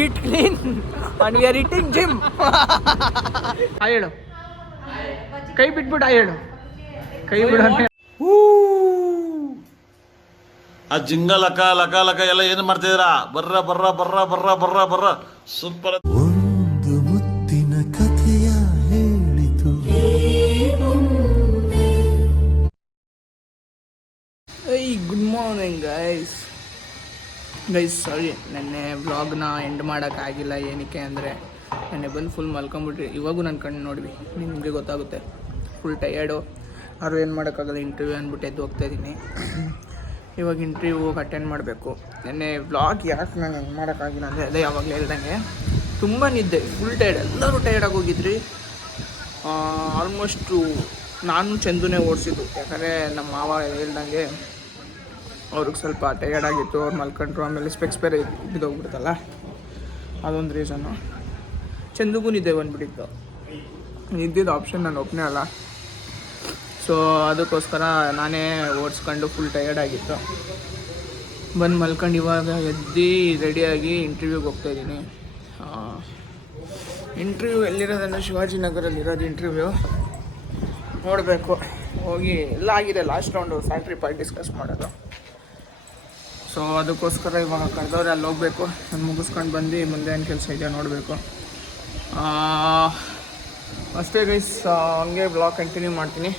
Heat clean and we are eating gym. Hi ಹೇಳು, ಕೈ ಬಿಟ್ಬಿಟ್ಟು ಹಾಯ್ ಹೇಳು, ಕೈ ಬಿಡು. ಆ ಜಿಂಗ ಲಕ ಲಕ ಲಕ ಎಲ್ಲ ಏನು ಮಾಡ್ತಿದ್ದೀರಾ? ಬರ್ರ ಬರ್ರ ಬರ್ರ ಬರ್ರ ಬರ್ರ ಬರ್ರ ಸೂಪರ್. ಒಂದು ಮುತ್ತಿನ ಕಥೆಯ ಹೇಳಿತು. Good morning guys. ಸಾರಿ ನೆನ್ನೆ ವ್ಲಾಗ್ನ ಎಂಡ್ ಮಾಡೋಕ್ಕಾಗಿಲ್ಲ. ಏನಕ್ಕೆ ಅಂದರೆ ನೆನ್ನೆ ಬಂದು ಫುಲ್ ಮಲ್ಕೊಂಬಿಟ್ರಿ. ಇವಾಗೂ ನನ್ನ ಕಣ್ಣು ನೋಡಿವಿ, ನಿಮಗೆ ಗೊತ್ತಾಗುತ್ತೆ ಫುಲ್ ಟಯರ್ಡು. ಆದ್ರೂ ಏನು ಮಾಡೋಕ್ಕಾಗಲ್ಲ, ಇಂಟರ್ವ್ಯೂ ಅಂದ್ಬಿಟ್ಟು ಎದ್ದು ಹೋಗ್ತಾಯಿದ್ದೀನಿ. ಇವಾಗ ಇಂಟರ್ವ್ಯೂ ಹೋಗಿ ಅಟೆಂಡ್ ಮಾಡಬೇಕು. ನೆನ್ನೆ ವ್ಲಾಗ್ ಯಾಕೆ ನಾನು ಹೆಂಗೆ ಮಾಡೋಕ್ಕಾಗಿಲ್ಲ ಅಂದರೆ ಅದೇ ಯಾವಾಗಲೇ ಹೇಳ್ದಂಗೆ ತುಂಬ ನಿದ್ದೆ, ಫುಲ್ ಟಯರ್ಡ್. ಎಲ್ಲರೂ ಟಯರ್ಡಾಗಿ ಹೋಗಿದ್ರಿ. ಆಲ್ಮೋಸ್ಟು ನಾನು ಚಂದುನೇ ಓಡಿಸಿದ್ದು. ಯಾಕಂದರೆ ನಮ್ಮ ಮಾವ ಹೇಳ್ದಂಗೆ ಅವ್ರಿಗೆ ಸ್ವಲ್ಪ ಟಯರ್ಡ್ ಆಗಿತ್ತು, ಅವ್ರು ಮಲ್ಕೊಂಡ್ರು. ಆಮೇಲೆ ಸ್ಪೆಕ್ಸ್ ಬೇರೆ ಬಿದ್ದೋಗ್ಬಿಡ್ತಲ್ಲ, ಅದೊಂದು ರೀಸನ್ನು. ಚಂದುಗೂ ನಿದ್ದೆ ಬಂದುಬಿಟ್ಟಿತ್ತು. ನಿದ್ದಿದ್ದು ಆಪ್ಷನ್ ನಾನು ಒಬ್ಬನೇ ಅಲ್ಲ, ಸೊ ಅದಕ್ಕೋಸ್ಕರ ನಾನೇ ಓಡಿಸ್ಕೊಂಡು ಫುಲ್ ಟಯರ್ಡ್ ಆಗಿತ್ತು. ಬಂದು ಮಲ್ಕೊಂಡು ಇವಾಗ ಎದ್ದು ರೆಡಿಯಾಗಿ ಇಂಟರ್ವ್ಯೂಗೆ ಹೋಗ್ತಾಯಿದ್ದೀನಿ. Interview ಎಲ್ಲಿರೋದಂದರೆ ಶಿವಾಜಿನಗರಲ್ಲಿರೋದು interview. ನೋಡಬೇಕು, ಹೋಗಿ ಎಲ್ಲ ಆಗಿದೆ. Last round salary part discuss ಮಾಡೋದು. ಸೊ ಅದಕ್ಕೋಸ್ಕರ ಇವಾಗ ಕರೆದವ್ರೆ ಅಲ್ಲಿ ಹೋಗಬೇಕು. ನಾನು ಮುಗಿಸ್ಕೊಂಡು ಬಂದು ಮುಂದೆ ಏನು ಕೆಲಸ ಇದೆಯಾ ನೋಡಬೇಕು ಅಷ್ಟೇ ಗೈಸ್. ಹಂಗೆ ಬ್ಲಾಗ್ ಕಂಟಿನ್ಯೂ ಮಾಡ್ತೀನಿ.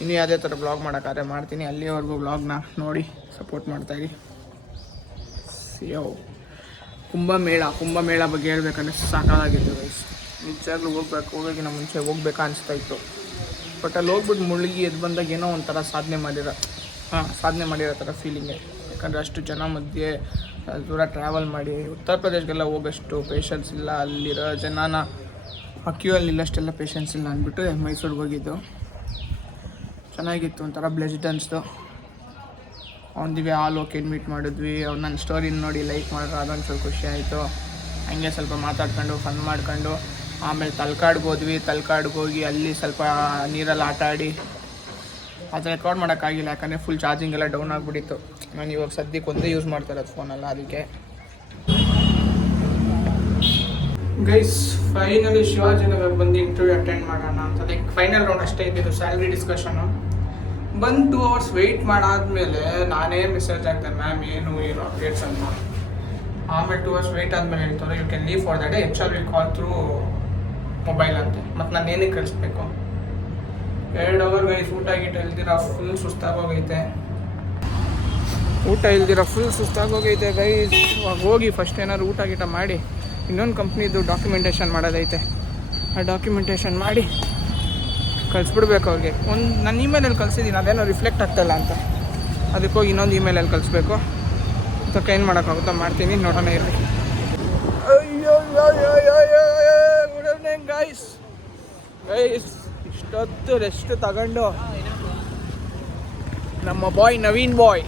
ಇನ್ನೂ ಯಾವುದೇ ಥರ ಬ್ಲಾಗ್ ಮಾಡೋಕ್ಕಾದ್ರೆ ಮಾಡ್ತೀನಿ. ಅಲ್ಲಿವರೆಗೂ ಬ್ಲಾಗ್ನ ನೋಡಿ ಸಪೋರ್ಟ್ ಮಾಡ್ತಾಯಿರಿ. ಕುಂಭಮೇಳ ಬಗ್ಗೆ ಹೇಳ್ಬೇಕಂದ್ರೆ ಸಾಕಾಗಿತ್ತು ಗೈಸ್. ನಿಜವಾಗ್ಲೂ ಹೋಗೋಕ್ಕಿಂತ ಮುಂಚೆ ಹೋಗ್ಬೇಕಾ ಅನಿಸ್ತಾಯಿತ್ತು. ಬಟ್ ಅಲ್ಲಿ ಹೋಗ್ಬಿಟ್ಟು ಮುಳುಗಿ ಎದ್ದು ಬಂದಾಗ ಏನೋ ಒಂಥರ ಸಾಧನೆ ಮಾಡಿರೋ ಥರ ಫೀಲಿಂಗೆ. ಯಾಕಂದರೆ ಅಷ್ಟು ಜನ ಮಧ್ಯೆ ದೂರ ಟ್ರಾವೆಲ್ ಮಾಡಿ ಉತ್ತರ ಪ್ರದೇಶಗೆಲ್ಲ ಹೋಗೋಷ್ಟು ಪೇಷನ್ಸ್ ಇಲ್ಲ. ಅಲ್ಲಿರೋ ಜನನ ಕ್ಯೂಯಲ್ಲಿ ಇಲ್ಲಷ್ಟೆಲ್ಲ ಪೇಷನ್ಸ್ ಇಲ್ಲ ಅಂದ್ಬಿಟ್ಟು ಮೈಸೂರಿಗೆ ಹೋಗಿದ್ದು. ಚೆನ್ನಾಗಿತ್ತು, ಒಂಥರ ಬ್ಲೆಸ್ಡ್ ಅನಿಸ್ತು. ಅವ್ನಿಗೆ ಆಲ್ ಓಕೆ ಮೀಟ್ ಮಾಡಿದ್ವಿ. ಅವ್ರು ನನ್ನ ಸ್ಟೋರಿನ ನೋಡಿ ಲೈಕ್ ಮಾಡಿದ್ರು, ಅದೊಂದು ಸ್ವಲ್ಪ ಖುಷಿ ಆಯಿತು. ಹಂಗೆ ಸ್ವಲ್ಪ ಮಾತಾಡ್ಕೊಂಡು ಫನ್ ಮಾಡ್ಕೊಂಡು ಆಮೇಲೆ ತಲಕಾಡ್ಗೆ ಹೋದ್ವಿ. ತಲಕಾಡ್ಗೆ ಹೋಗಿ ಅಲ್ಲಿ ಸ್ವಲ್ಪ ನೀರಲ್ಲಿ ಆಟ ಆಡಿ ಅದು ರೆಕಾರ್ಡ್ ಮಾಡೋಕ್ಕಾಗಿಲ್ಲ, ಯಾಕಂದರೆ ಫುಲ್ ಚಾರ್ಜಿಂಗ್ ಎಲ್ಲ ಡೌನ್ ಆಗಿಬಿಟ್ಟಿತ್ತು. ನಾನು ಇವಾಗ ಸದ್ಯಕ್ಕೆ ಒಂದೇ ಯೂಸ್ ಮಾಡ್ತಾ ಇರೋದು ಫೋನೆಲ್ಲ, ಅದಕ್ಕೆ. ಗೈಸ್ ಫೈನಲಿ ಶಿವಾಜಿನಗರ್ ಬಂದು ಇಂಟರ್ವ್ಯೂ ಅಟೆಂಡ್ ಮಾಡೋಣ ಅಂತ. ಲೈಕ್ ಫೈನಲ್ ರೌಂಡ್ ಅಷ್ಟೇ ಇದ್ದಿದ್ದು, ಸ್ಯಾಲ್ರಿ ಡಿಸ್ಕಷನು. ಬಂದು 2 hours ವೆಯ್ಟ್ ಮಾಡಾದ್ಮೇಲೆ ನಾನೇ ಮೆಸೇಜ್ ಹಾಕ್ದೆ, ಮ್ಯಾಮ್ ಏನು ಅಪ್ಡೇಟ್ಸ್ ಅಂತ. ಆಮೇಲೆ 2 hours ವೆಯ್ಟ್ ಆದಮೇಲೆ ಹೇಳ್ತಾರೆ, you can leave for the day, HR will call through mobile ಅಂತೆ. ಮತ್ತು ನಾನು ಏನಕ್ಕೆ ಕಳಿಸ್ಬೇಕು? 2 hour ಗೈಸ್ ಊಟ ಗೀಟ ಇಲ್ದಿರ ಫುಲ್ ಸುಸ್ತಾಗೋಗೈತೆ. ಗೈಸ್ ಇವಾಗ ಹೋಗಿ ಫಸ್ಟ್ ಏನಾದ್ರು ಊಟ ಗೀಟ ಮಾಡಿ ಇನ್ನೊಂದು ಕಂಪ್ನಿದು ಡಾಕ್ಯುಮೆಂಟೇಷನ್ ಮಾಡೋದೈತೆ. ಆ ಡಾಕ್ಯುಮೆಂಟೇಷನ್ ಮಾಡಿ ಕಳಿಸ್ಬಿಡ್ಬೇಕು ಅವ್ರಿಗೆ. ನನ್ನ ಇಮೇಲಲ್ಲಿ ಕಳಿಸಿದ್ದೀನಿ, ಅದೇನೋ ರಿಫ್ಲೆಕ್ಟ್ ಆಗ್ತಾಯಿಲ್ಲ ಅಂತ. ಅದಕ್ಕೆ ಹೋಗಿ ಇನ್ನೊಂದು ಇಮೇಲಲ್ಲಿ ಕಳಿಸ್ಬೇಕು. ಅದಕ್ಕೆ ಏನು ಮಾಡೋಕ್ಕಾಗುತ್ತೋ ಮಾಡ್ತೀನಿ, ನೋಡೋಣ ಇರಲಿ. Good evening guys. ಇಷ್ಟೊತ್ತು ರೆಸ್ಟ್ ತಗೊಂಡು ನಮ್ಮ ಬಾಯ್ ನವೀನ್ ಬಾಯ್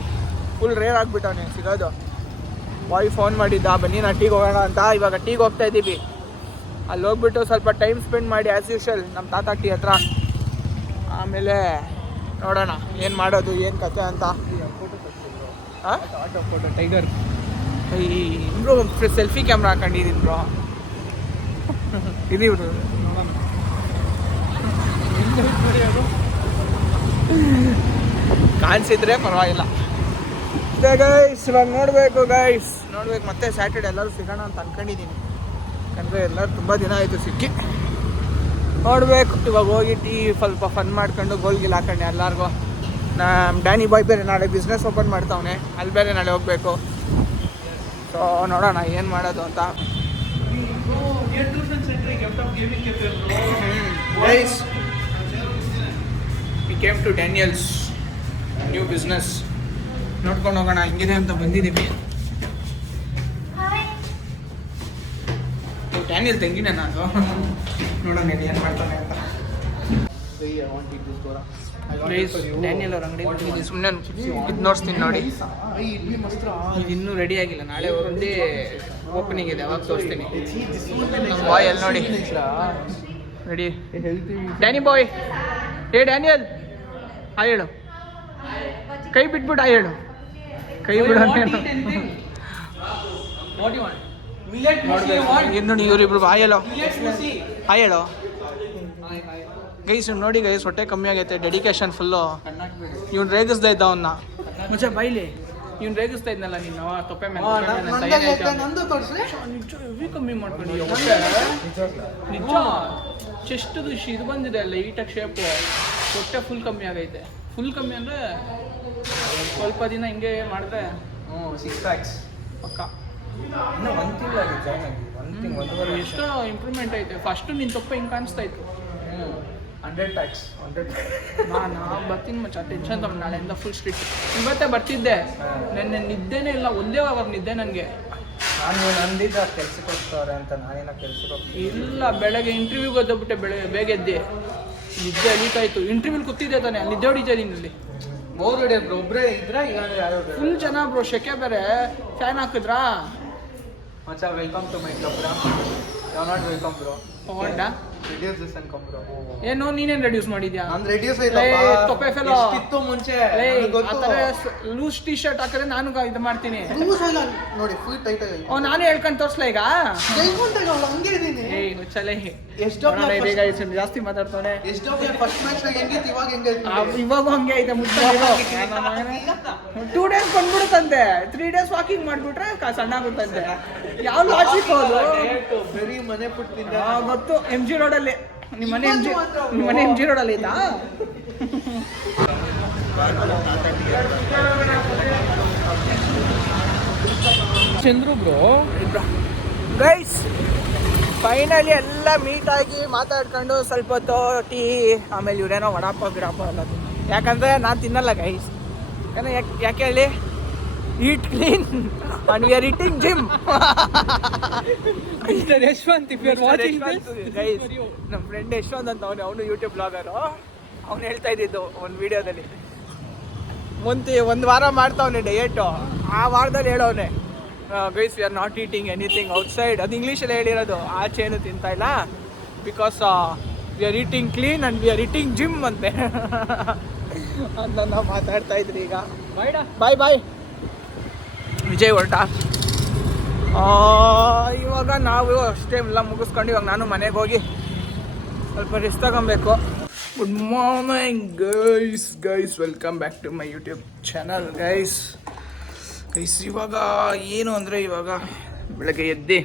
ಫುಲ್ ರೇರ್ ಆಗಿಬಿಟ್ಟವನೆ ಸಿಗೋದು. ಬಾಯ್ ಫೋನ್ ಮಾಡಿದ್ದ, ಬನ್ನಿ ನಾ ಟೀಗೆ ಹೋಗೋಣ ಅಂತ. ಇವಾಗ ಟೀಗೆ ಹೋಗ್ತಾ ಇದ್ದೀವಿ. ಅಲ್ಲಿ ಹೋಗ್ಬಿಟ್ಟು ಸ್ವಲ್ಪ ಟೈಮ್ ಸ್ಪೆಂಡ್ ಮಾಡಿ ಆ್ಯಸ್ ಯೂಶಲ್ ನಮ್ಮ ತಾತ ಟೀ ಹತ್ರ. ಆಮೇಲೆ ನೋಡೋಣ ಏನು ಮಾಡೋದು, ಏನು ಕತೆ ಅಂತ. ಫೋಟೋ ಟೈಗರ್ ಇಬ್ರು ಸೆಲ್ಫಿ ಕ್ಯಾಮ್ರಾ ಹಾಕೊಂಡಿದ್ದೀನಿ ಬ್ರೋ. ಇದೀವ್ರು ಕಾಣಿಸಿದ್ರೆ ಪರವಾಗಿಲ್ಲ. ಗೈಸ್ ಇವಾಗ ನೋಡಬೇಕು ಮತ್ತೆ ಸ್ಯಾಟರ್ಡೆ ಎಲ್ಲರೂ ಸಿಗೋಣ ಅಂತ ಅಂದ್ಕೊಂಡಿದ್ದೀನಿ. ಯಾಕಂದರೆ ಎಲ್ಲರೂ ತುಂಬ ದಿನ ಆಯಿತು ಸಿಕ್ಕಿ. ನೋಡಬೇಕು ಇವಾಗ ಹೋಗಿ ಟೀ ಸ್ವಲ್ಪ ಫನ್ ಮಾಡ್ಕೊಂಡು ಗೋಲ್ಗಿಲ್ ಹಾಕೊಂಡು ಎಲ್ಲರಿಗೂ. ನಮ್ಮ ಡ್ಯಾನಿ ಬಾಯ್ ಬೇರೆ ನಾಳೆ ಬಿಸ್ನೆಸ್ ಓಪನ್ ಮಾಡ್ತಾವನೆ, ಅಲ್ಲಿ ಬೇರೆ ನಾಳೆ ಹೋಗಬೇಕು. ಸೊ ನೋಡೋಣ ಏನು ಮಾಡೋದು ಅಂತ. Guys we came to Daniel's new business. ನೋಡ್ಕೊಂಡು ಹೋಗೋಣ ಹೆಂಗಿದೆ ಅಂತ ಬಂದಿದ್ದೀವಿ. ಡ್ಯಾನಿಯಲ್ ತೆಂಗಿನ ನಾನು ನೋಡೋಣ ಏನು ಮಾಡ್ತಾನೆ ಅಂತ. ಡ್ಯಾನಿಯಲ್ ಅವ್ರ ಅಂಗಡಿ ಸುಮ್ಮನೆ ಇದು ನೋಡ್ತೀನಿ ನೋಡಿ. ಇದು ಇನ್ನೂ ರೆಡಿ ಆಗಿಲ್ಲ, ನಾಳೆ ಒಂದೇ ಓಪನಿಂಗ್ ಇದೆ, ಅವಾಗ ತೋರಿಸ್ತೀನಿ. ಬಾಯ್ ಅಲ್ಲಿ ನೋಡಿ ರೆಡಿ. ಡ್ಯಾನಿ ಬಾಯ್, ಡ್ಯಾನಿಯಲ್ ಹಾಯ್ ಹೇಳು, ಕೈ ಬಿಟ್ಬಿಟ್ಟು ಹಾಯ್ ಹೇಳು. ಕೈ ಬಿಡು. ನೋಡಿ ಇವರಿಬ್ರು ಹಾಯ್ ಹೇಳೋ ಹಾಯ್ ಹೇಳೋ ಗೈಸ್ ನೋಡಿ ಗೈಸ್ ಹೊಟ್ಟೆ ಕಮ್ಮಿ ಆಗೈತೆ ಡೆಡಿಕೇಶನ್ ಫುಲ್ಲು ಇವ್ನು ರೇಗಿಸ್ತಾ ಇದ್ದ ಅವನ್ನ ಮುಂಚೆ ಬೈಲಿ ಇವ್ನು ರೇಗಿಸ್ತಾ ಇದ್ನಲ್ಲ ನೀನು ತೊಪ್ಪೆ ಮೇಲೆ ನಿಜ ಹೆವಿ ಕಮ್ಮಿ ಮಾಡ್ಕೊಂಡು ನಿಜ ಚೆಸ್ಟದು ಇದು ಬಂದಿದೆ ಅಲ್ಲ ಈಟಾಗಿ ಶೇಪು ಹೊಟ್ಟೆ ಫುಲ್ ಕಮ್ಮಿ ಆಗೈತೆ ಫುಲ್ ಕಮ್ಮಿ ಅಂದರೆ ಸ್ವಲ್ಪ ದಿನ ಹಿಂಗೆ ಮಾಡಿದ್ರೆ 6 packs ಪಕ್ಕ ಇನ್ನು 1 ತಿಂಗಳಾಗಿ ಜಾಯ್ನ್ ಆಗಿ 1 ತಿಂಗಳು ಒಂದೂವರೆ ಎಷ್ಟೋ ಇಂಪ್ರೂವ್ಮೆಂಟ್ ಐತೆ ಫಸ್ಟು ನಿನ್ನ ತೊಪ್ಪ ಹಿಂಗೆ ಕಾಣಿಸ್ತಾ ಇತ್ತು 100 packs ನಾನು ಬರ್ತೀನಿ ಮಚ್ಚ ಟೆನ್ಷನ್ ತಗೊಂಡು ನಾಳೆಯಿಂದ ಫುಲ್ ಸ್ಟ್ರಿಕ್ಟ್ ಇವತ್ತೇ ಬರ್ತಿದ್ದೆ ನೆನ್ನೆ ನಿದ್ದೆನೇ ಇಲ್ಲ ಒಂದೇ ಅವರ್ ನಿದ್ದೆ ನನಗೆ ನಾನು ನಂದಿದ್ದ ಕೆಲ್ಸಕ್ಕೆ ಹೋಗ್ತವ್ರೆ ಅಂತ ನಾನೇನೋ ಕೆಲ್ಸಕ್ಕೆ ಹೋಗ್ತೀನಿ ಇಲ್ಲ ಬೆಳಗ್ಗೆ ಇಂಟರ್ವ್ಯೂಗೆ ಓದೋಗ್ಬಿಟ್ಟೆ ಬೇಗ ಎದ್ದೆ ನಿದ್ದೆ ಅಲೀತಾಯಿತು ಇಂಟರ್ವ್ಯೂಲಿ ಕೂತಿದ್ದೆ ತಾನೆ ನಿದ್ದೆ ಹೊಡಿತಾ ಇದೀನಿ ಇಲ್ಲಿ 3 ಹೊಡೆಯೋಬ್ರು ಒಬ್ಬರೇ ಇದ್ರಾ ಈಗ ಯಾರು ಫುಲ್ ಜನ ಬ್ರೋ ಶೆಕೆ ಬೇರೆ ಫ್ಯಾನ್ ಹಾಕಿದ್ರಾ ಮಚ್ಚ welcome to my club bro you not welcome bro ಹೊಂಡ ರಿಡ್ಯೂಸ್ ದಿಸ್ ಅನ್ಕಮ್ ಬ್ರೋ ಏನು ನೀನೇನು ರೆಡ್ಯೂಸ್ ಮಾಡಿದ್ಯಾ ನಾನು ರೆಡ್ಯೂಸ್ ತೊಪ್ಪೆ ಫೆಲೋ ಇತ್ತು ಮುಂಚೆ ಆ ಥರ ಲೂಸ್ ಟೀ ಶರ್ಟ್ ಹಾಕಿದ್ರೆ ನಾನು ಇದು ಮಾಡ್ತೀನಿ ನೋಡಿ ಫುಲ್ ಟೈಟ್ ಆಗಿ ನಾನು ಹೇಳ್ಕೊಂಡು ತೋರಿಸ್ಲಾ ಈಗ ಹಂಗೆ ಇದೀನಿ ಏಯ್ ಚಲೆ ಎಷ್ಟೋ ಜಾಸ್ತಿ ಮಾತಾಡ್ತಾನೆ ಎಷ್ಟೋ ಫಸ್ಟ್ ಮ್ಯಾಚ್ ನಾಗ ಹೆಂಗಿತ್ತು ಇವಾಗ ಹೆಂಗೆ ಇವಾಗ ಹಂಗೆ ಐತೆ ಮುಚ್ಚ 2 ಡೇಸ್ ಬಂದ್ಬಿಡುತ್ತಂತೆ 3 ಡೇಸ್ ವಾಕಿಂಗ್ ಮಾಡ್ಬಿಟ್ರೆ ಸಣ್ಣ ಆಗುತ್ತಂತೆ ಯಾವ ಲಾಜಿಕ್ ಹೋದು ಬರೀ ಮನೆ ಪುಟ್ಟಿಂದ ಗೊತ್ತು ಎಮ್ ಜಿ ರೋಡಲ್ಲಿ ನಿಮ್ಮ ಮನೆ ಎಮ್ ಜಿ ರೋಡಲ್ಲಿ ಐತಾ ಚಂದ್ರು ಬ್ರೋ ಗೈಸ್ ಫೈನಲಿ ಎಲ್ಲ ಮೀಟಾಗಿ ಮಾತಾಡ್ಕೊಂಡು ಸ್ವಲ್ಪ ಹೊತ್ತು ಟೀ ಆಮೇಲೆ ಇವರೇನೋ ವಡಾಪ ಗಿಡಾಪ ಎಲ್ಲ ಯಾಕಂದರೆ ನಾನು ತಿನ್ನಲ್ಲ ಗೈಸ್ ಯಾಕೆ ಹೇಳಿ eat clean and we are eating gym Yashwanth if you are watching guys ನಮ್ಮ ಫ್ರೆಂಡ್ ಯಶವಂತ್ ಅಂತ ಅವನು ಯೂಟ್ಯೂಬ್ ಬ್ಲಾಗರು ಅವ್ನು ಹೇಳ್ತಾ ಇದ್ದಿದ್ದು ಒಂದು ವಿಡಿಯೋದಲ್ಲಿ ಒಂದು ವಾರ ಮಾಡ್ತಾವನೆ ಡಯಟು ಆ ವಾರದಲ್ಲಿ ಹೇಳೋನೆ guys we are not eating anything outside ಅದು ಇಂಗ್ಲೀಷಲ್ಲಿ ಹೇಳಿರೋದು ಆಚೆ ಏನು ತಿಂತಾ ಇಲ್ಲ because we are eating clean and we are eating gym ಅಂತೆ ಅಂತ ನಾವು ಮಾತಾಡ್ತಾ ಇದ್ರಿ ಈಗ ಬಾಯ್ ಬಾಯ್ ವಿಜಯ್ ಹೊರಟ ಇವಾಗ ನಾವು ಅಷ್ಟೇ ಎಲ್ಲ ಮುಗಿಸ್ಕೊಂಡು ಇವಾಗ ನಾನು ಮನೆಗೆ ಹೋಗಿ ಸ್ವಲ್ಪ ರೆಸ್ಟ್ ತಗೊಬೇಕು good morning guys welcome back to my YouTube channel guys ಇವಾಗ ಏನು ಅಂದರೆ ಇವಾಗ ಬೆಳಗ್ಗೆ ಎದ್ದು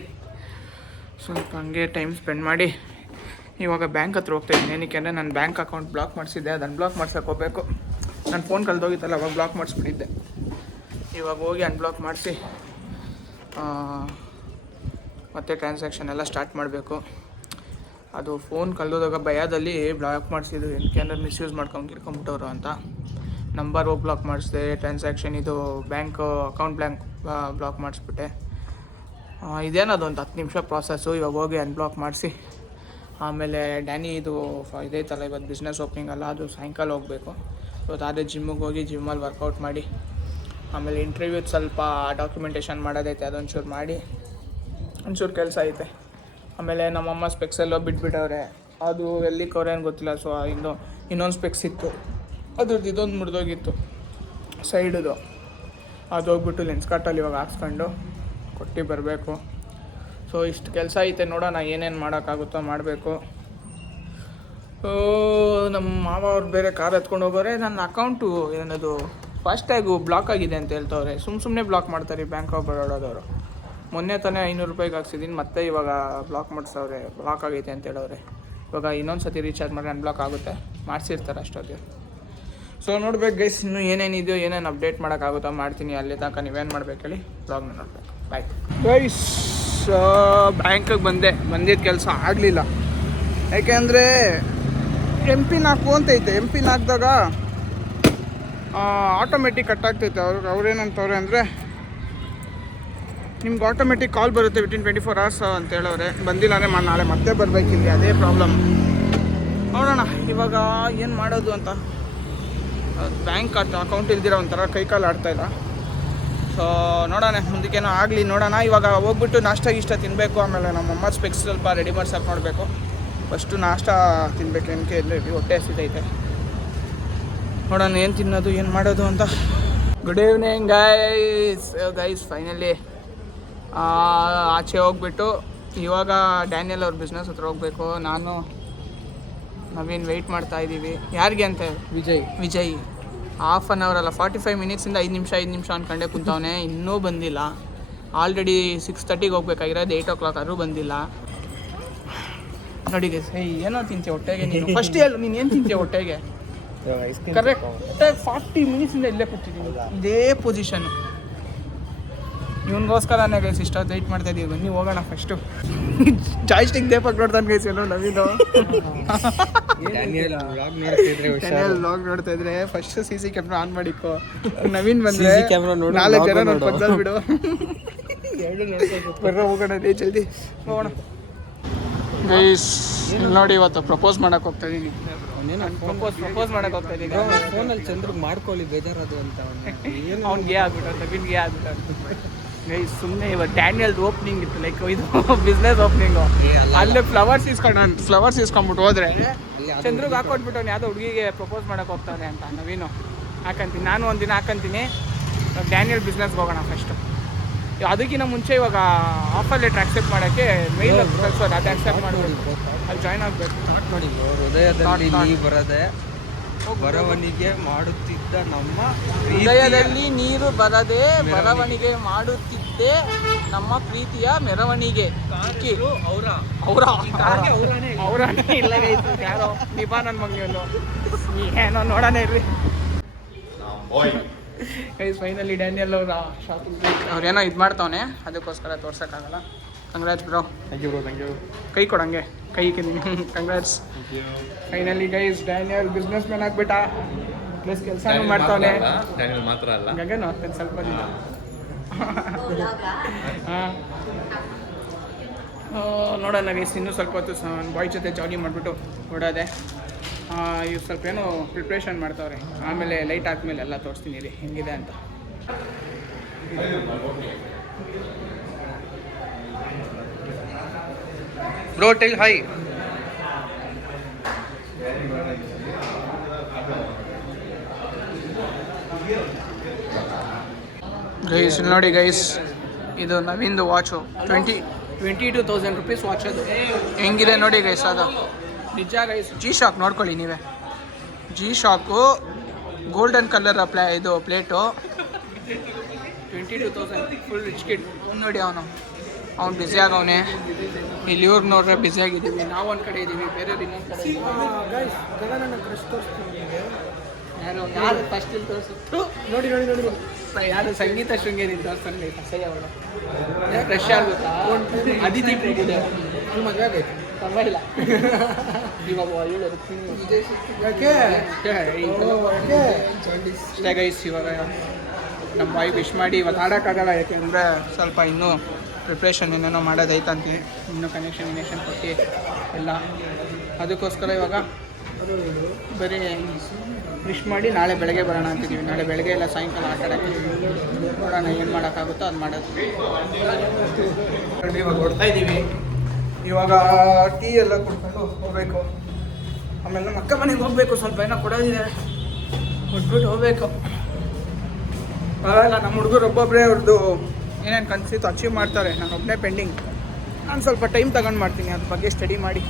ಸ್ವಲ್ಪ ಹಂಗೆ ಟೈಮ್ ಸ್ಪೆಂಡ್ ಮಾಡಿ ಇವಾಗ ಬ್ಯಾಂಕ್ ಹತ್ರ ಹೋಗ್ತಾಯಿದ್ದೀನಿ ಏನಕ್ಕೆ ಅಂದರೆ ನನ್ನ ಬ್ಯಾಂಕ್ ಅಕೌಂಟ್ ಬ್ಲಾಕ್ ಮಾಡಿಸಿದ್ದೆ ಅದನ್ನು ಬ್ಲಾಕ್ ಮಾಡ್ಸೋಕೆ ಹೋಗಬೇಕು ನನ್ನ ಫೋನ್ ಕಳೆದೋಗಿತ್ತಲ್ಲ ಅವಾಗ ಬ್ಲಾಕ್ ಮಾಡಿಸ್ಬಿಟ್ಟಿದ್ದೆ ಇವಾಗ ಹೋಗಿ ಅನ್ಬ್ಲಾಕ್ ಮಾಡಿಸಿ ಮತ್ತೆ ಟ್ರಾನ್ಸಾಕ್ಷನ್ ಎಲ್ಲ ಸ್ಟಾರ್ಟ್ ಮಾಡಬೇಕು ಅದು ಫೋನ್ ಕಳೆದೋದಾಗ ಭಯದಲ್ಲಿ ಬ್ಲಾಕ್ ಮಾಡಿಸಿದ್ದು ಏನಕ್ಕೆ ಅಂದರೆ ಮಿಸ್ಯೂಸ್ ಮಾಡ್ಕೊಂಡ್ಬಿಟ್ಟವ್ರು ಅಂತ ನಂಬರ್ ಹೋಗಿ ಬ್ಲಾಕ್ ಮಾಡಿಸಿದೆ ಟ್ರಾನ್ಸಾಕ್ಷನ್ ಇದು ಬ್ಯಾಂಕ್ ಅಕೌಂಟ್ ಬ್ಲಾಕ್ ಮಾಡಿಸ್ಬಿಟ್ಟೆ ಇದೇನದು ಒಂದು 10 ನಿಮಿಷ ಪ್ರಾಸೆಸ್ಸು ಇವಾಗ ಹೋಗಿ ಅನ್ಬ್ಲಾಕ್ ಮಾಡಿಸಿ ಆಮೇಲೆ ಡ್ಯಾನಿ ಇದು ಇದೈತಲ್ಲ ಇವತ್ತು ಬಿಸ್ನೆಸ್ ಓಪನಿಂಗ್ ಅಲ್ಲ ಅದು ಸಾಯಂಕಾಲ ಹೋಗಬೇಕು ಇವತ್ತು ಅದೇ ಜಿಮ್ಮಿಗೆ ಹೋಗಿ ಜಿಮ್ಮಲ್ಲಿ ವರ್ಕೌಟ್ ಮಾಡಿ ಆಮೇಲೆ ಇಂಟರ್ವ್ಯೂದು ಸ್ವಲ್ಪ ಡಾಕ್ಯುಮೆಂಟೇಷನ್ ಮಾಡೋದೈತೆ ಅದೊಂಚೂರು ಮಾಡಿ ಒಂಚೂರು ಕೆಲಸ ಐತೆ ಆಮೇಲೆ ನಮ್ಮಮ್ಮ ಸ್ಪೆಕ್ಸೆಲ್ಲೋ ಬಿಟ್ಬಿಟ್ಟವ್ರೆ ಅದು ಎಲ್ಲಿಕ್ಕವ್ರೆ ಏನು ಗೊತ್ತಿಲ್ಲ ಸೊ ಇನ್ನೊಂದು ಸ್ಪೆಕ್ಸ್ ಇತ್ತು ಅದ್ರದ್ದು ಇದೊಂದು ಮುರಿದೋಗಿತ್ತು ಸೈಡದು ಅದು ಹೋಗ್ಬಿಟ್ಟು ಲೆನ್ಸ್ ಕಟ್ಟಲ್ಲಿ ಇವಾಗ ಹಾಕ್ಸ್ಕೊಂಡು ಕೊಟ್ಟು ಬರಬೇಕು ಸೊ ಇಷ್ಟು ಕೆಲಸ ಐತೆ ನೋಡೋಣ ಏನೇನು ಮಾಡೋಕ್ಕಾಗುತ್ತೋ ಮಾಡಬೇಕು ನಮ್ಮ ಮಾವ ಅವ್ರು ಬೇರೆ ಕಾರ್ ಎತ್ಕೊಂಡು ಹೋಗೋರೆ ನನ್ನ ಅಕೌಂಟು ಏನದು ಫಾಸ್ಟ್ಯಾಗು ಬ್ಲಾಕ್ ಆಗಿದೆ ಅಂತ ಹೇಳ್ತವ್ರೆ ಸುಮ್ಮನೆ ಬ್ಲಾಕ್ ಮಾಡ್ತಾರೆ ಬ್ಯಾಂಕ್ ಆಫ್ ಬರೋಡೋದವರು ಮೊನ್ನೆ ತಾನೇ 500 ರೂಪಾಯಿಗೆ ಹಾಕ್ಸಿದ್ದೀನಿ ಮತ್ತೆ ಇವಾಗ ಬ್ಲಾಕ್ ಮಾಡಿಸವ್ರೆ ಬ್ಲಾಕ್ ಆಗೈತೆ ಅಂತ ಹೇಳೋರೆ ಇವಾಗ ಇನ್ನೊಂದು ಸತಿ ರೀಚಾರ್ಜ್ ಮಾಡಿ ಅನ್ಬ್ಲಾಕ್ ಆಗುತ್ತೆ ಮಾಡಿಸಿರ್ತಾರೆ ಅಷ್ಟೊತ್ತಿಗೆ ಸೊ ನೋಡ್ಬೇಕು ಗೈಸ್ ಇನ್ನೂ ಏನೇನಿದೆಯೋ ಏನೇನು ಅಪ್ಡೇಟ್ ಮಾಡೋಕ್ಕಾಗುತ್ತೋ ಮಾಡ್ತೀನಿ ಅಲ್ಲಿ ತನಕ ನೀವೇನು ಮಾಡ್ಬೇಕು ಹೇಳಿ ಬ್ಲಾಗ್ನ ನೋಡ್ಬೇಕು ಬಾಯ್ ಗೈಸ್ ಬ್ಯಾಂಕಿಗೆ ಬಂದಿದ್ದ ಕೆಲಸ ಆಗಲಿಲ್ಲ ಯಾಕೆಂದರೆ ಎಮ್ ಪಿನ್ ಹಾಕು ಅಂತೈತೆ ಎಮ್ ಪಿನ್ ಹಾಕಿದಾಗ ಆಟೋಮೆಟಿಕ್ ಕಟ್ ಆಗ್ತೈತೆ ಅವ್ರೇನಂತವ್ರೆ ಅಂದರೆ ನಿಮ್ಗೆ ಆಟೋಮೆಟಿಕ್ ಕಾಲ್ ಬರುತ್ತೆ ವಿತಿನ್ 24 hours ಅಂತ ಹೇಳೋರೆ ಬಂದಿಲ್ಲ ಅಂದರೆ ನಾಳೆ ಮತ್ತೆ ಬರಬೇಕಿಲ್ಲ ಅದೇ ಪ್ರಾಬ್ಲಮ್ ನೋಡೋಣ ಇವಾಗ ಏನು ಮಾಡೋದು ಅಂತ ಬ್ಯಾಂಕ್ ಅಕೌಂಟ್ ಇಲ್ದಿರೋ ಒಂಥರ ಕೈಕಾಲು ಆಡ್ತಾಯಿಲ್ಲ ಸೊ ನೋಡೋಣ ಮುಂದಕ್ಕೇನೋ ಆಗಲಿ ನೋಡೋಣ ಇವಾಗ ಹೋಗ್ಬಿಟ್ಟು ನಾಷ್ಟ ತಿನ್ನಬೇಕು ಆಮೇಲೆ ನಮ್ಮಮ್ಮ ಸ್ಪೆಕ್ಸ್ ಸ್ವಲ್ಪ ರೆಡಿ ಮಾಡ್ಸಕ್ಕೆ ಮಾಡಬೇಕು ಫಸ್ಟು ನಾಷ್ಟ ತಿನ್ಬೇಕು ಏನಕ್ಕೆ ಎಲ್ಲಿ ಹೊಟ್ಟೆ ಹಸಿದೈತೆ ನೋಡೋಣ ಏನು ತಿನ್ನೋದು ಏನು ಮಾಡೋದು ಅಂತ ಗುಡ್ ಈವ್ನಿಂಗ್ ಗೈಸ್ ಫೈನಲಿ ಆಚೆ ಹೋಗ್ಬಿಟ್ಟು ಇವಾಗ ಡ್ಯಾನಿಯಲ್ ಅವ್ರ ಬಿಸ್ನೆಸ್ ಹತ್ರ ಹೋಗಬೇಕು. ನಾನು ನವೀನ್ ವೆಯ್ಟ್ ಮಾಡ್ತಾ ಇದ್ದೀವಿ. ಯಾರಿಗೆ ಅಂತ ವಿಜಯ್ ಹಾಫ್ ಆನ್ ಅವರ್ ಅಲ್ಲ 45 ಮಿನಿಟ್ಸಿಂದ 5 ನಿಮಿಷ ಅಂದ್ಕೊಂಡೆ ಕುಂತವನೆ, ಇನ್ನೂ ಬಂದಿಲ್ಲ. ಆಲ್ರೆಡಿ 6:30ಗೆ ಹೋಗ್ಬೇಕಾಗಿರೋದು 8 o'clock ಆದರೂ ಬಂದಿಲ್ಲ. ನೋಡಿ ಗೈಸ್, ಏನೋ ತಿಂತೀಯ ಹೊಟ್ಟೆಗೆ ನೀನು? ಫಸ್ಟ್ ಹೇಳು, ನೀನು ಏನು ತಿಂತೀಯ ಹೊಟ್ಟೆಗೆ? ಕರೆಕ್ಟಾಗಿ 40 ಮಿನಿಟ್ಸಿಂದ ಇಲ್ಲೇ ಕೂತಿದ್ದೀನಿ, ಇದೇ ಪೊಸಿಷನ್. ಇವನಿಗೋಸ್ಕರನೇ ಗೈಸ್ ಇಷ್ಟೊತ್ತು ವೆಯ್ಟ್ ಮಾಡ್ತಾ ಇದ್ದೀವಿ. ಬನ್ನಿ ಹೋಗೋಣ ಫಸ್ಟು. ಜಾಯ್ಸ್ಟಿಕ್ ದೇಪಕ್ ನೋಡ್ತಾನೆ ಗೈಸ್, ಏನೋ ನವೀನು ಡ್ಯಾನಿಯಲ್ ವ್ಲಾಗ್ ನೋಡ್ತಾ ಇದ್ರೆ ಫಸ್ಟ್ CC ಕ್ಯಾಮ್ರಾ ಆನ್ ಮಾಡಿಕೋ. ನವೀನ್ ಬಂದ್ರೆ 4 ಜನ ನೋಡಿ ಪಕ್ಕದಲ್ಲಿ ಬಿಡು. ಬರ್ರ ಹೋಗೋಣ, ಜಲ್ದಿ ಹೋಗೋಣ ಗೈಸ್. ನೋಡಿ ಇವತ್ತು ಪ್ರಪೋಸ್ ಮಾಡಕ್ಕೆ ಹೋಗ್ತಾ ಇದ್ದೀನಿ. ಪ್ರಪೋಸ್ ಮಾಡಕ್ಕೆ ಹೋಗ್ತಾ ಇದ್ದೀನಿ. ಫೋನಲ್ಲಿ ಚಂದ್ರಿಗೆ ಮಾಡ್ಕೊಳ್ಳಿ ಬೇಜಾರದು ಅಂತ ಅವ್ನಿಗೆ ಆಗ್ಬಿಟ್ಟು ನವೀನ್ಗೆ ಆಗ್ಬಿಟ್ಟು ಗೈಸ್. ಸುಮ್ಮನೆ ಇವತ್ತು ಡ್ಯಾನಿಯಲ್ದು ಓಪನಿಂಗ್ ಇತ್ತು, ಲೈಕ್ ಇದು ಬಿಸ್ನೆಸ್ ಓಪನಿಂಗು. ಅಲ್ಲೇ ಫ್ಲವರ್ಸ್ ಇಸ್ಕೊಂಡ್ಬಿಟ್ಟು ಹೋದ್ರೆ ಚಂದ್ರಿಗೆ ಹಾಕೊಟ್ಬಿಟ್ಟು ಅವ್ನು ಯಾವುದೋ ಹುಡುಗಿಗೆ ಪ್ರಪೋಸ್ ಮಾಡಕ್ಕೆ ಹೋಗ್ತಾನೆ ಅಂತ ನವೀನು. ಹಾಕಂತೀನಿ, ನಾನು ಒಂದಿನ ಹಾಕಂತೀನಿ. ಡ್ಯಾನಿಯಲ್ ಬಿಸ್ನೆಸ್ಗೆ ಹೋಗೋಣ ಫಸ್ಟು. ಅದಕ್ಕಿಂತ ಮುಂಚೆ ಇವಾಗ ಆಫರ್ ಲೆಟ್ರ್ ಆಕ್ಸೆಪ್ಟ್ ಮಾಡೋಕ್ಕೆ ಮೇಲ್ ಕಳಿಸೋದು, ಅದು ಆಕ್ಸೆಪ್ಟ್ ಮಾಡಬೇಕು, ಅಲ್ಲಿ ಜಾಯ್ನ್ ಆಗಬೇಕು. ನೋಡಿ, ಹೃದಯದಲ್ಲಿ ನೀ ಬರದೆ ಬರವಣಿಗೆ ಮಾಡುತ್ತಿದ್ದ ನಮ್ಮ ಹೃದಯದಲ್ಲಿ ನೀರು ಬರದೆ ಬರವಣಿಗೆ ಮಾಡುತ್ತಿದ್ದೆ ನಮ್ಮ ಪ್ರೀತಿಯ ಮೆರವಣಿಗೆ. ಅವರಾನೇ ಇಲ್ಲ ಯಾರೋ ನಿಭಾ ನನ್ನ ಮಗನು ಏನೋ ನೋಡೋಣ ಇರ್ರಿ. ಫೈನಲಿ ಡ್ಯಾನಿಯಲ್ ಅವರ ಶಾಪಿಂಗ್ ಅವ್ರೇನೋ ಇದು ಮಾಡ್ತಾವನೆ, ಅದಕ್ಕೋಸ್ಕರ ತೋರ್ಸೋಕ್ಕಾಗಲ್ಲ. Congrats bro. Thank you. ಕೈ ಕೊಡಂಗೆ, ಕೈ congrats. Finally guys Daniel businessman ಆಗ್ಬಿಟ್ಟ, ಪ್ಲಸ್ ಕೆಲಸನೂ ಮಾಡ್ತಾವನೆ. ಗಗನ್ ಆಗ್ತಾನೆ ಸ್ವಲ್ಪ ದಿನ. ಹಾಂ, ನೋಡೋಣ ಗೈಸ್. ಇನ್ನೂ ಸ್ವಲ್ಪ ಹೊತ್ತು ಬಾಯ್ ಜೊತೆ ಜಾಗಿಂಗ್ ಮಾಡಿಬಿಟ್ಟು ಹೊಡೋದೆ. ಇವು ಸ್ವಲ್ಪ ಏನೋ ಪ್ರಿಪ್ರೇಷನ್ ಮಾಡ್ತಾವ್ರೆ, ಆಮೇಲೆ ಲೈಟ್ ಆದಮೇಲೆ ಎಲ್ಲ ತೋರಿಸ್ತೀನಿ ರೀ ಹೆಂಗಿದೆ ಅಂತ. Bro tell high. ಗೈಸ್ ನೋಡಿ ಗೈಸ್, ಇದು ನವೀನ್ದು ವಾಚು 22,000 rupees ವಾಚ್. ಅದು ಹೆಂಗಿದೆ ನೋಡಿ ಗೈಸ್, ಅದು ನಿಜ ಗೈಸ್. G-Shock ನೋಡ್ಕೊಳ್ಳಿ ನೀವೇ. G-Shock ಗೋಲ್ಡನ್ ಕಲರ್ ಇದು ಪ್ಲೇಟು 22,000. Full rich kid. ನೋಡಿ ಅವ್ನು ಬ್ಯುಸಿ ಆಗವನೆ. ಇಲ್ಲಿ ಇವ್ರು ನೋಡ್ರೆ ಬ್ಯುಸಿ ಆಗಿದ್ದೀವಿ, ನಾವು ಒಂದು ಕಡೆ ಇದ್ದೀವಿ, ಬೇರೆ ಯಾರು ಫಸ್ಟ್ ಇಲ್ಲಿ ತೋರಿಸಿತ್ತು ನೋಡಿ. ಯಾರು ಸಂಗೀತ ಶೃಂಗೇರಿ ತೋರಿಸ್ತಾನೆ ಅಸಹ್ಯ ಅವಳು. ಫ್ರೆಶ್ ಆಗುತ್ತಾ ಅದಿತಿ ಇದೆ, ಮದುವೆ ಆಗೈತೆ, ಪರವಾಗಿಲ್ಲ. ಇವಾಗ ಅಷ್ಟೇ ಗೈಸ್. ಇವಾಗ ನಮ್ಮ ಬಾಯಿ ವಿಶ್ ಮಾಡಿ ಇವತ್ತು ಆಡೋಕ್ಕಾಗಲ್ಲ, ಯಾಕೆಂದರೆ ಸ್ವಲ್ಪ ಇನ್ನೂ ಪ್ರಿಪ್ರೇಷನ್ ಏನೇನೋ ಮಾಡೋದೈತೆ ಅಂತೀವಿ, ಇನ್ನೂ ಕನೆಕ್ಷನ್ ಕೊಟ್ಟು ಎಲ್ಲ. ಅದಕ್ಕೋಸ್ಕರ ಇವಾಗ ಬರೀ ವಿಶ್ ಮಾಡಿ ನಾಳೆ ಬೆಳಗ್ಗೆ ಬರೋಣ ಅಂತಿದ್ದೀವಿ. ನಾಳೆ ಬೆಳಗ್ಗೆ ಎಲ್ಲ ಸಾಯಂಕಾಲ ಆಟ ಆಡೋಕ್ಕೆ ನೋಡೋಣ, ಏನು ಮಾಡೋಕ್ಕಾಗುತ್ತೋ ಅದು ಮಾಡೋದು. ಇವಾಗ ಹೊಡ್ತಾ ಇದ್ದೀವಿ. ಇವಾಗ ಟೀ ಎಲ್ಲ ಕುಡ್ಕೊಂಡು ಹೋಗಬೇಕು. ಆಮೇಲೆ ನಮ್ಮ ಅಕ್ಕ ಮನೆಗೆ ಹೋಗಬೇಕು, ಸ್ವಲ್ಪ ಏನೋ ಕೊಡೋದಿದೆ, ಕೊಟ್ಬಿಟ್ಟು ಹೋಗಬೇಕು. ಬರೋಲ್ಲ, ನಮ್ಮ ಹುಡುಗರು ಒಬ್ಬೊಬ್ಬರೇ ಅವ್ರದ್ದು ಏನೇನು ಕನ್ಸಿತ್ತು ಅಚೀವ್ ಮಾಡ್ತಾರೆ, ನಾನು ಒಬ್ಬನೇ ಪೆಂಡಿಂಗ್. ನಾನು ಸ್ವಲ್ಪ ಟೈಮ್ ತಗೊಂಡು ಮಾಡ್ತೀನಿ, ಅದ್ರ ಬಗ್ಗೆ ಸ್ಟಡಿ ಮಾಡಿ.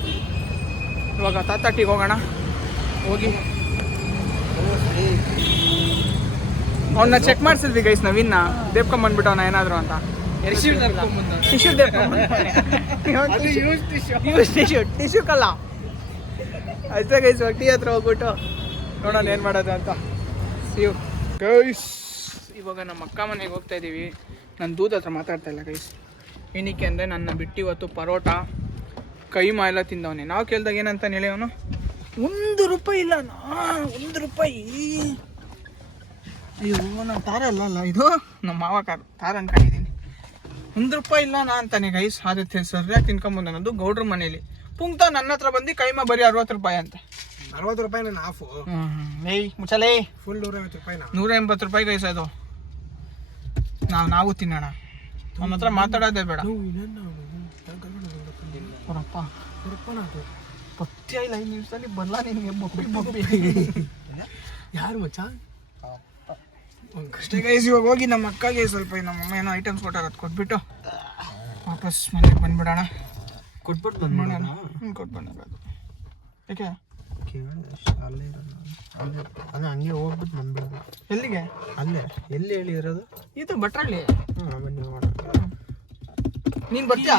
ಇವಾಗ ತಾತಾಟಿಗೆ ಹೋಗೋಣ. ಹೋಗಿ ಅವನ್ನ ಚೆಕ್ ಮಾಡಿಸಿದ್ವಿ ಗೈಸ್, ನವೀನ್ನ ದೇಬ್ಕೊಂಬಂದ್ಬಿಟ್ಟವನ ಏನಾದರೂ ಅಂತ. ಟಿಶ್ಯೂ ಕಲ್ಲ ಅಷ್ಟೇ ಗೈಸ್. ಟೀ ಹತ್ರ ಹೋಗ್ಬಿಟ್ಟು ನೋಡೋಣ ಏನು ಮಾಡೋದು ಅಂತ. ಸಿಯು ಗೈಸ್. ಇವಾಗ ನಮ್ಮ ಅಕ್ಕ ಮನೆಗೆ ಹೋಗ್ತಾ ಇದ್ದೀವಿ. ನಾನು ದೂದ ಹತ್ರ ಮಾತಾಡ್ತಾ ಇಲ್ಲ ಗೈಸ್. ಏನಕ್ಕೆ ಅಂದರೆ ನನ್ನ ಬಿಟ್ಟು ಇವತ್ತು ಪರೋಟ ಕೈಮಾ ಎಲ್ಲ ತಿಂದವನೇ. ನಾವು ಕೇಳಿದಾಗ ಏನಂತ ಹೇಳಿ ಅವನು, 1 ರೂಪಾಯಿ ಇಲ್ಲ, 1 ರೂಪಾಯಿ. ಅಯ್ಯೋ, ನಾನು ತಾರ ಅಲ್ಲ, ಇದು ನಮ್ಮ ಮಾವ ಕಾರು, ತಾರ ಅನ್ಕೊಂಡಿದ್ದೀನಿ. 1 ರೂಪಾಯಿ ಇಲ್ಲ ನಾ ಅಂತಾನೆ ಗೈಸ್. ಆಗುತ್ತೆ ಸರಿಯಾಗಿ ತಿನ್ಕೊಂಬಂದ ನನ್ನದು ಗೌಡ್ರ ಮನೇಲಿ. ಪುಂಕ್ತ ನನ್ನ ಹತ್ರ ಬಂದು ಕೈಮಾ ಬರೀ 60 ರೂಪಾಯಿ ಅಂತ. 60 ರೂಪಾಯಿ ನಾನು ಹಾಫು. ಏಯ್ ಮುಚ್ಚಲೇ, ಫುಲ್ 150 ರೂಪಾಯಿ. 180 ರೂಪಾಯಿ ಗೈಸ್ ಅದು. ನಾವು ತಿನ್ನೋಣ, ಅವನ ಹತ್ರ ಮಾತಾಡೋದೇ ಬೇಡ. ಪತ್ಯ ಇಲ್ಲ 5 ನಿಮಿಷದಲ್ಲಿ ಬರಲ್ಲ ನಿನಗೆ ಬೊಬ್ಬಿ. ಯಾರು ಮಚ್ಚ ಅಷ್ಟೇ ಗೈಸ್. ಇವಾಗ ಹೋಗಿ ನಮ್ಮ ಅಕ್ಕಗೆ ಸ್ವಲ್ಪ ನಮ್ಮ ಅಮ್ಮ ಏನೋ ಐಟಮ್ಸ್ ಕೊಟ್ಟಾರ, ಅದು ಕೊಟ್ಬಿಟ್ಟು ವಾಪಸ್ ಮನೆಗೆ ಬಂದ್ಬಿಡೋಣ. ಕೊಟ್ಬಿಟ್ಟು ಮಾಡೋಣ. ಕೊಟ್ಟು ಬಂದಿರೋದು ಯಾಕೆ ಕೇಳಿದೆ ಅಲ್ಲೇ ಇರೋದು ಅಲ್ಲೇ ಅದು ಹಂಗೆ ಹೋಗ್ಬಿಟ್ಟು ಬಂದ್ಬಿಡೋದು. ಎಲ್ಲಿಗೆ? ಅಲ್ಲೇ ಎಲ್ಲಿ ಹೇಳಿರೋದು? ಇದು ಭಟ್ರಳ್ಳಿ. ಬನ್ನಿ ಮಾಡೋಣ. ನೀನು ಬರ್ತೀಯಾ?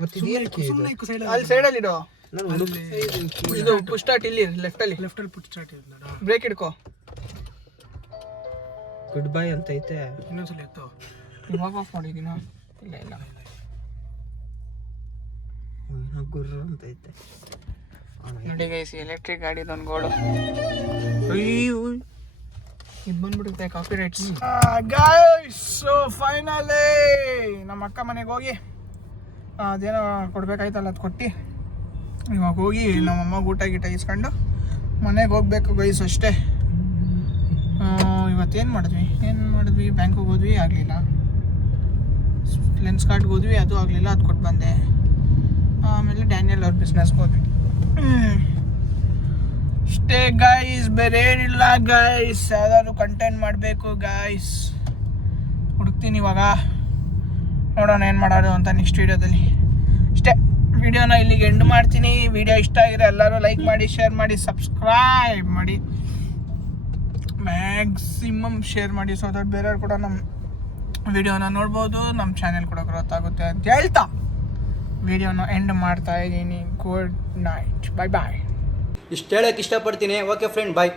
ಮತ್ತೆ ಇದೇನಕ್ಕೆ ಇದು? ಅಲ್ಲಿ ಸೈಡಲ್ಲಿ ಇಡು. ನಾನು ಹುಡುಗ ಇದು ಪುಷ್ ಸ್ಟಾರ್ಟ್ ಇಲ್ಲಿ ಲೆಫ್ಟಲ್ಲಿ ಪುಟ್ ಸ್ಟಾರ್ಟ್ ಇದೆ. ಬ್ರೇಕ್ ಹಿಡ್ಕೋ. ಗುಡ್ ಬೈ ಅಂತ ಐತೆ. ಇನ್ನೊಂದ್ಸಲ ಎತ್ತು. ಇವಾಗ ಆಫ್ ಮಾಡಿದ್ದೀನ? ಇಲ್ಲ ಇಲ್ಲ ಗುರ್ರ ಅಂತ ಐತೆ. ನೋಡಿ ಗೈಸ್, ಎಲೆಕ್ಟ್ರಿಕ್ ಗಾಡಿದೊಂದು ಗೋಳು. ಇದು ಬಂದ್ಬಿಡುತ್ತೆ copyrights. Guys, so finally ನಮ್ಮ ಅಕ್ಕ ಮನೆಗೆ ಹೋಗಿ ಅದೇನೋ ಕೊಡ್ಬೇಕಾಯ್ತಲ್ಲ ಅದು ಕೊಟ್ಟು ಇವಾಗ ಹೋಗಿ ನಮ್ಮಮ್ಮಗೆ ಊಟ ಗೀಟ ಇಸ್ಕೊಂಡು ಮನೆಗೆ ಹೋಗ್ಬೇಕು ಗೈಸ್ ಅಷ್ಟೇ. ಇವತ್ತೇನು ಮಾಡಿದ್ವಿ ಬ್ಯಾಂಕಿಗೆ ಹೋದ್ವಿ, ಆಗಲಿಲ್ಲ. ಲೆನ್ಸ್ ಕಾರ್ಡ್ಗೆ ಹೋದ್ವಿ, ಅದು ಆಗಲಿಲ್ಲ, ಅದು ಕೊಟ್ಟು ಬಂದೆ. ಆಮೇಲೆ ಡ್ಯಾನಿಯಲ್ ಅವ್ರ ಬಿಸ್ನೆಸ್ಗೆ ಹೋದ್ವಿ ಅಷ್ಟೇ ಗೈಸ್, ಬೇರೆ ಏನಿಲ್ಲ ಗೈಸ್. ಯಾವ್ದಾದ್ರು ಕಂಟೆಂಟ್ ಮಾಡಬೇಕು ಗೈಸ್, ಹುಡುಕ್ತೀನಿ ಇವಾಗ. ನೋಡೋಣ ಏನು ಮಾಡೋದು ಅಂತ ನೆಕ್ಸ್ಟ್ ವೀಡಿಯೋದಲ್ಲಿ. ಅಷ್ಟೇ, ವಿಡಿಯೋನ ಇಲ್ಲಿಗೆ ಎಂಡ್ ಮಾಡ್ತೀನಿ. ವಿಡಿಯೋ ಇಷ್ಟ ಆಗಿರೋ ಎಲ್ಲರೂ ಲೈಕ್ ಮಾಡಿ, ಶೇರ್ ಮಾಡಿ, ಸಬ್ಸ್ಕ್ರೈಬ್ ಮಾಡಿ, ಮ್ಯಾಕ್ಸಿಮಮ್ ಶೇರ್ ಮಾಡಿ. ಸೊ ದಟ್ ಬೇರೆಯವ್ರು ಕೂಡ ನಮ್ಮ ವಿಡಿಯೋನ ನೋಡ್ಬೋದು, ನಮ್ಮ ಚಾನೆಲ್ ಕೂಡ ಗ್ರೋತ್ ಆಗುತ್ತೆ ಅಂತ ಹೇಳ್ತಾ ವಿಡಿಯೋನ ಎಂಡ್ ಮಾಡ್ತಾ ಇದ್ದೀನಿ. ಗುಡ್ ನೈಟ್, ಬಾಯ್ ಬಾಯ್. ಇಷ್ಟು ಹೇಳೋಕ್ಕೆ ಇಷ್ಟಪಡ್ತೀನಿ. ಓಕೆ ಫ್ರೆಂಡ್, ಬಾಯ್.